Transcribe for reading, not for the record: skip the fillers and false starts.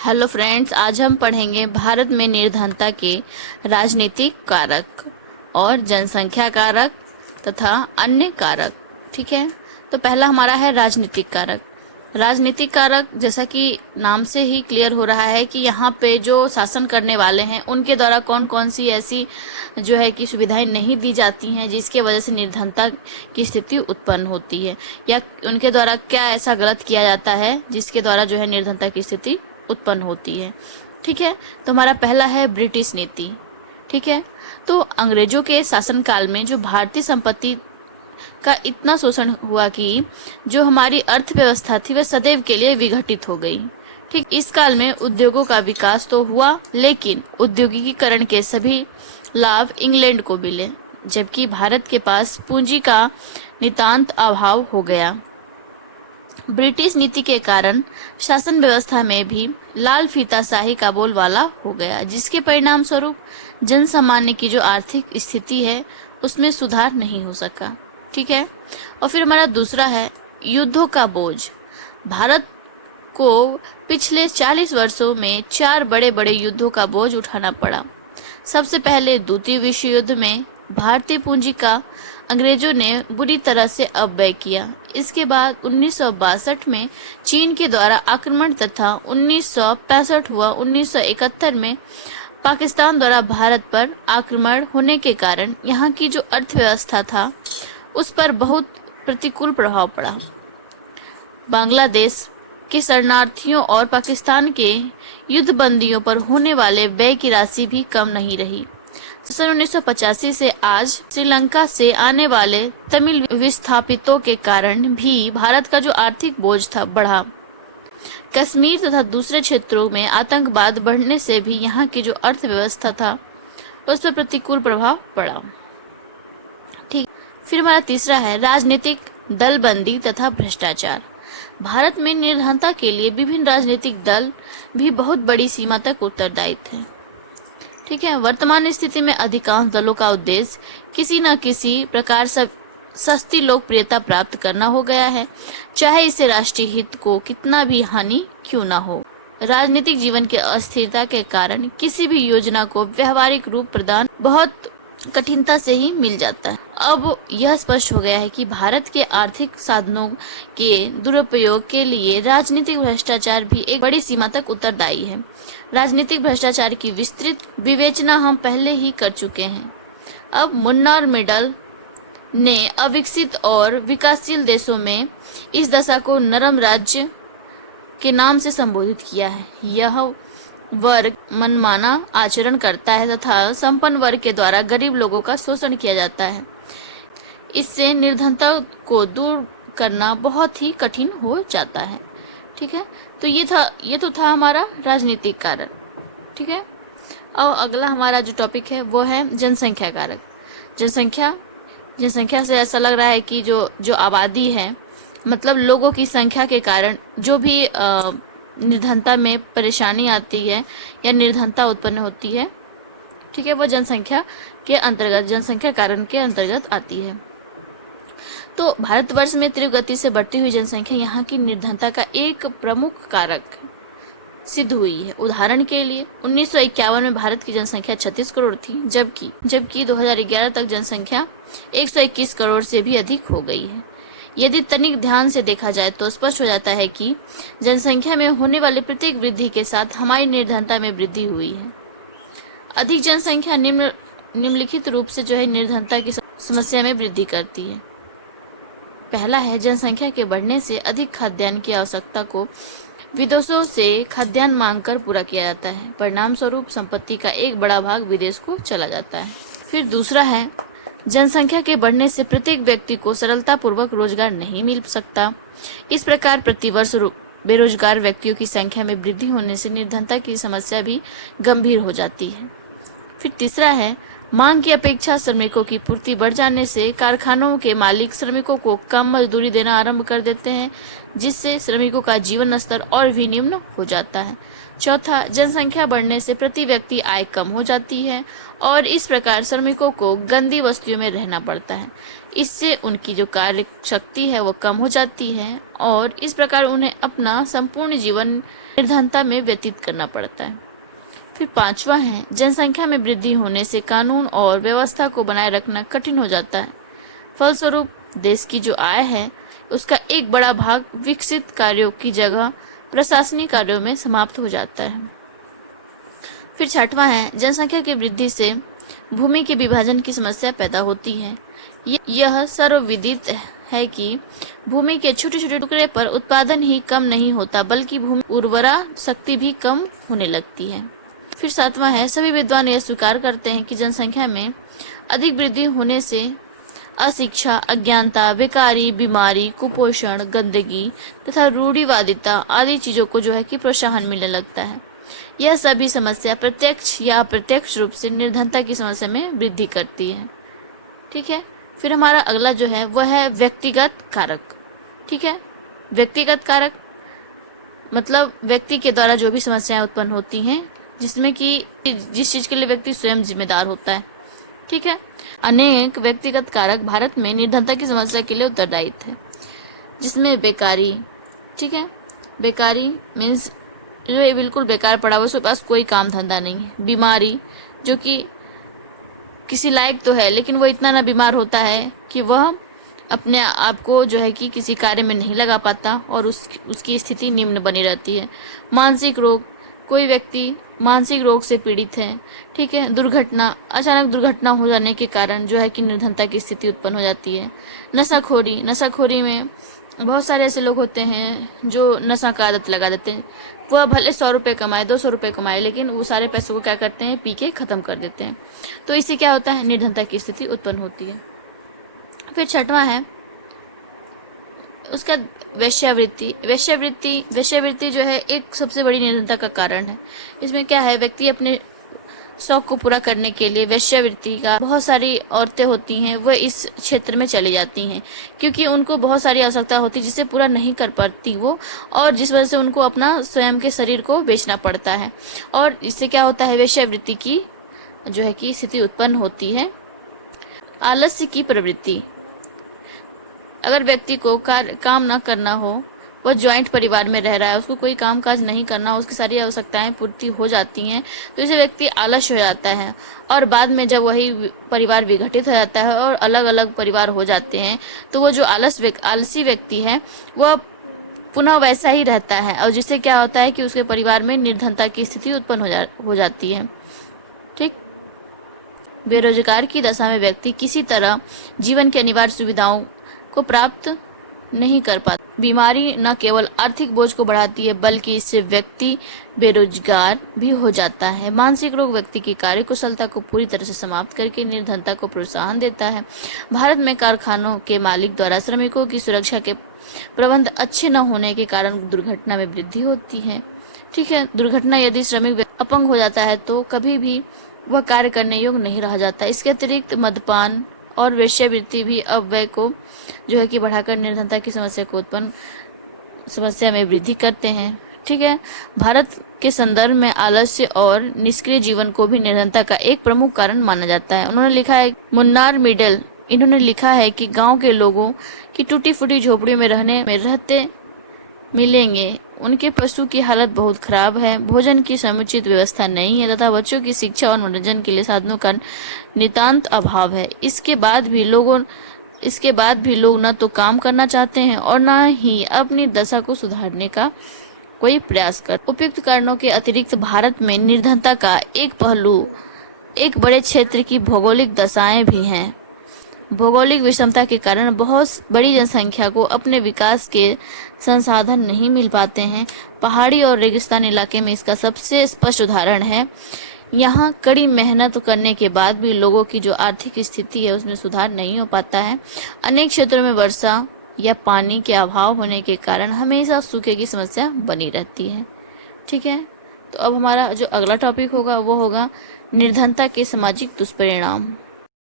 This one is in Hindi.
हेलो फ्रेंड्स, आज हम पढ़ेंगे भारत में निर्धनता के राजनीतिक कारक और जनसंख्या कारक तथा अन्य कारक। ठीक है, तो पहला हमारा है राजनीतिक कारक। राजनीतिक कारक, जैसा कि नाम से ही क्लियर हो रहा है कि यहाँ पे जो शासन करने वाले हैं उनके द्वारा कौन कौन सी ऐसी जो है कि सुविधाएं नहीं दी जाती हैं जिसके वजह से निर्धनता की स्थिति उत्पन्न होती है, या उनके द्वारा क्या ऐसा गलत किया जाता है जिसके द्वारा जो है निर्धनता की स्थिति उत्पन्न होती है। ठीक है, तो हमारा पहला है ब्रिटिश नीति। ठीक है, तो अंग्रेजों के शासनकाल में जो भारतीय संपत्ति का इतना शोषण हुआ कि जो हमारी अर्थव्यवस्था थी वह सदैव के लिए विघटित हो गई। ठीक, इस काल में उद्योगों का विकास तो हुआ, लेकिन औद्योगिकीकरण के सभी लाभ इंग्लैंड को मिले, जबकि भारत के पास पूंजी का नितांत अभाव हो गया। ब्रिटिश नीति के कारण शासन व्यवस्था में भी लाल फीताशाही का बोलबाला हो गया, जिसके परिणाम स्वरूप जन सामान्य की जो आर्थिक स्थिति है उसमें सुधार नहीं हो सका। ठीक है, और फिर हमारा दूसरा है युद्धों का बोझ। भारत को पिछले 40 वर्षों में 4 बड़े बड़े युद्धों का बोझ उठाना पड़ा। सबसे पहले द्वितीय विश्व युद्ध में भारतीय पूंजी का अंग्रेजों ने बुरी तरह से अपव्यय किया। इसके बाद 1962 में चीन के द्वारा आक्रमण तथा 1965 हुआ। 1971 में पाकिस्तान द्वारा भारत पर आक्रमण होने के कारण यहाँ की जो अर्थव्यवस्था था उस पर बहुत प्रतिकूल प्रभाव पड़ा। बांग्लादेश के शरणार्थियों और पाकिस्तान के युद्धबंदियों पर होने वाले व्यय की राशि भी कम नहीं रही। सन 1985 से आज श्रीलंका से आने वाले तमिल विस्थापितों के कारण भी भारत का जो आर्थिक बोझ था बढ़ा। कश्मीर तथा दूसरे क्षेत्रों में आतंकवाद बढ़ने से भी यहाँ की जो अर्थव्यवस्था था उस पर प्रतिकूल प्रभाव पड़ा। ठीक, फिर हमारा तीसरा है राजनीतिक दलबंदी तथा भ्रष्टाचार। भारत में निर्धनता के लिए विभिन्न राजनीतिक दल भी बहुत बड़ी सीमा तक उत्तरदायी थे। ठीक है, वर्तमान स्थिति में अधिकांश दलों का उद्देश्य किसी न किसी प्रकार सस्ती लोकप्रियता प्राप्त करना हो गया है, चाहे इसे राष्ट्रीय हित को कितना भी हानि क्यों न हो। राजनीतिक जीवन के अस्थिरता के कारण किसी भी योजना को व्यवहारिक रूप प्रदान बहुत कठिनता से ही मिल जाता है। अब यह स्पष्ट हो गया है कि भारत के आर्थिक साधनों के दुरुपयोग के लिए राजनीतिक भ्रष्टाचार भी एक बड़ी सीमा तक उत्तरदायी है। राजनीतिक भ्रष्टाचार की विस्तृत विवेचना हम पहले ही कर चुके हैं। अब मुन्ना और मिडल ने अविकसित और विकासशील देशों में इस दशा को नरम राज्य के नाम से संबोधित किया है। यह वर्ग मनमाना आचरण करता है तथा संपन्न वर्ग के द्वारा गरीब लोगों का शोषण किया जाता है। इससे निर्धनता को दूर करना बहुत ही कठिन हो जाता है। ठीक है, तो ये तो था हमारा राजनीतिक कारण। ठीक है, और अगला हमारा जो टॉपिक है वो है जनसंख्या कारक। जनसंख्या से ऐसा लग रहा है कि जो आबादी है, मतलब लोगों की संख्या के कारण जो भी निर्धनता में परेशानी आती है या निर्धनता उत्पन्न होती है, ठीक है, वो जनसंख्या कारण के अंतर्गत आती है। तो भारतवर्ष में तीव्र गति से बढ़ती हुई जनसंख्या यहाँ की निर्धनता का एक प्रमुख कारक सिद्ध हुई है। उदाहरण के लिए 1951 में भारत की जनसंख्या 36 करोड़ थी, जबकि 2011 तक जनसंख्या 121 करोड़ से भी अधिक हो गई है। यदि तनिक ध्यान से देखा जाए तो स्पष्ट हो जाता है कि जनसंख्या में होने वाली प्रत्येक वृद्धि के साथ हमारी निर्धनता में वृद्धि हुई है। अधिक जनसंख्या निम्नलिखित रूप से जो है निर्धनता की समस्या में वृद्धि करती है। पहला है, जनसंख्या के बढ़ने से अधिक खाद्यान्न की आवश्यकता को विदेशों से खाद्यान्न मांग कर पूरा किया जाता है। परिणाम स्वरूप संपत्ति का एक बड़ा भाग विदेश को चला जाता है। फिर दूसरा है, जनसंख्या के बढ़ने से प्रत्येक व्यक्ति को सरलता पूर्वक रोजगार नहीं मिल सकता। इस प्रकार प्रतिवर्ष बेरोजगार व्यक्तियों की संख्या में वृद्धि होने से निर्धनता की समस्या भी गंभीर हो जाती है। फिर तीसरा है, मांग की अपेक्षा श्रमिकों की पूर्ति बढ़ जाने से कारखानों के मालिक श्रमिकों को कम मजदूरी देना आरंभ कर देते हैं, जिससे श्रमिकों का जीवन स्तर और भी निम्न हो जाता है। चौथा, जनसंख्या बढ़ने से प्रति व्यक्ति आय कम हो जाती है और इस प्रकार श्रमिकों को गंदी बस्तियों में रहना पड़ता है। इससे उनकी जो कार्य शक्ति है वो कम हो जाती है और इस प्रकार उन्हें अपना संपूर्ण जीवन निर्धनता में व्यतीत करना पड़ता है। फिर पांचवा है, जनसंख्या में वृद्धि होने से कानून और व्यवस्था को बनाए रखना कठिन हो जाता है। फलस्वरूप देश की जो आय है उसका एक बड़ा भाग विकसित कार्यों की जगह प्रशासनिक कार्यों में समाप्त हो जाता है। फिर छठवां है, जनसंख्या की वृद्धि से भूमि के विभाजन की समस्या पैदा होती है। यह सर्वविदित है कि भूमि के छोटे छोटे टुकड़े पर उत्पादन ही कम नहीं होता बल्कि भूमि उर्वरा शक्ति भी कम होने लगती है। फिर सातवां है, सभी विद्वान यह स्वीकार करते हैं कि जनसंख्या में अधिक वृद्धि होने से अशिक्षा, अज्ञानता, बेकारी, बीमारी, कुपोषण, गंदगी तथा रूढ़िवादिता आदि चीजों को जो है कि प्रोत्साहन मिलने लगता है। यह सभी समस्या प्रत्यक्ष या अप्रत्यक्ष रूप से निर्धनता की समस्या में वृद्धि करती है। ठीक है। फिर हमारा अगला जो है वह है व्यक्तिगत कारक। ठीक है। व्यक्तिगत कारक मतलब व्यक्ति के द्वारा जो भी समस्याएं उत्पन्न होती हैं जिसमें कि जिस चीज के लिए व्यक्ति स्वयं जिम्मेदार होता है। ठीक है। अनेक व्यक्तिगत कारक भारत में निर्धनता की समस्या के लिए उत्तरदायी थे, जिसमें बेकारी। ठीक है। बेकारी मीन्स जो ये बिल्कुल बेकार पड़ा हुआ, उसके पास कोई काम धंधा नहीं है। बीमारी, जो कि किसी लायक तो है लेकिन वो इतना ना बीमार होता है कि वह अपने आप को जो है कि किसी कार्य में नहीं लगा पाता और उसकी स्थिति निम्न बनी रहती है। मानसिक रोग, कोई व्यक्ति मानसिक रोग से पीड़ित है। ठीक है। दुर्घटना, अचानक दुर्घटना हो जाने के कारण जो है कि निर्धनता की स्थिति उत्पन्न हो जाती है। नशाखोरी, नशाखोरी में बहुत सारे ऐसे लोग होते हैं जो नशा का आदत लगा देते हैं। वह भले 100 रुपये कमाए, 200 रुपये कमाए, लेकिन वो सारे पैसों को क्या करते हैं, पी के खत्म कर देते हैं। तो इससे क्या होता है, निर्धनता की स्थिति उत्पन्न होती है। फिर छठवां है उसका वेश्यावृत्ति। वेश्यावृत्ति जो है एक सबसे बड़ी निर्धनता का कारण है। इसमें क्या है, व्यक्ति अपने शौक को पूरा करने के लिए वेश्यावृत्ति का, बहुत सारी औरतें होती हैं वह इस क्षेत्र में चली जाती हैं क्योंकि उनको बहुत सारी आवश्यकता होती है जिसे पूरा नहीं कर पाती वो, और जिस वजह से उनको अपना स्वयं के शरीर को बेचना पड़ता है और इससे क्या होता है, वेश्यावृत्ति की जो है कि स्थिति उत्पन्न होती है। आलस्य की प्रवृत्ति, अगर व्यक्ति को काम ना करना हो, वह ज्वाइंट परिवार में रह रहा है, उसको कोई काम काज नहीं करना, उसकी सारी आवश्यकताएं पूर्ति हो जाती हैं, तो इसे व्यक्ति आलस्य हो जाता है और बाद में जब वही परिवार विघटित हो जाता है और अलग अलग परिवार हो जाते हैं तो वो जो आलसी व्यक्ति है वह पुनः वैसा ही रहता है और जिससे क्या होता है कि उसके परिवार में निर्धनता की स्थिति उत्पन्न हो जाती है। ठीक। बेरोजगार की दशा में व्यक्ति किसी तरह जीवन की अनिवार्य सुविधाओं को प्राप्त नहीं कर पाता। बीमारी न केवल आर्थिक बोझ को बढ़ाती है बल्कि इससे व्यक्ति बेरोजगार भी हो जाता है। मानसिक रोग व्यक्ति की कार्यकुशलता को पूरी तरह से समाप्त करके निर्धनता को प्रोत्साहन देता है। भारत में कारखानों के मालिक द्वारा श्रमिकों की सुरक्षा के प्रबंध अच्छे न होने के कारण दुर्घटना में वृद्धि होती है। ठीक है। दुर्घटना यदि श्रमिक अपंग हो जाता है तो कभी भी वह कार्य करने योग्य नहीं रह जाता। इसके अतिरिक्त मद्यपान और वेश्यावृत्ति भी अपव्यय को जो है कि बढ़ाकर निर्धनता की समस्या में वृद्धि करते हैं। ठीक है। भारत के संदर्भ में आलस्य और निष्क्रिय जीवन को भी निर्धनता का एक प्रमुख कारण माना जाता है। उन्होंने लिखा है, मुन्नार मिडल, इन्होंने लिखा है कि गांव के लोगों की टूटी फूटी झोपड़ियों में रहते मिलेंगे, उनके पशु की हालत बहुत खराब है, भोजन की समुचित व्यवस्था नहीं है तथा बच्चों की शिक्षा और मनोरंजन के लिए साधनों का नितांत अभाव है। इसके बाद भी लोग न तो काम करना चाहते हैं और न ही अपनी दशा को सुधारने का कोई प्रयास कर। उपयुक्त कारणों के अतिरिक्त भारत में निर्धनता का एक पहलू एक बड़े क्षेत्र की भौगोलिक दशाएं भी हैं। भौगोलिक विषमता के कारण बहुत बड़ी जनसंख्या को अपने विकास के संसाधन नहीं मिल पाते हैं। पहाड़ी और रेगिस्तान इलाके में इसका सबसे स्पष्ट उदाहरण है। यहाँ कड़ी मेहनत करने के बाद भी लोगों की जो आर्थिक स्थिति है उसमें सुधार नहीं हो पाता है। अनेक क्षेत्रों में वर्षा या पानी के अभाव होने के कारण हमेशा सूखे की समस्या बनी रहती है। ठीक है। तो अब हमारा जो अगला टॉपिक होगा वो होगा निर्धनता के सामाजिक दुष्परिणाम।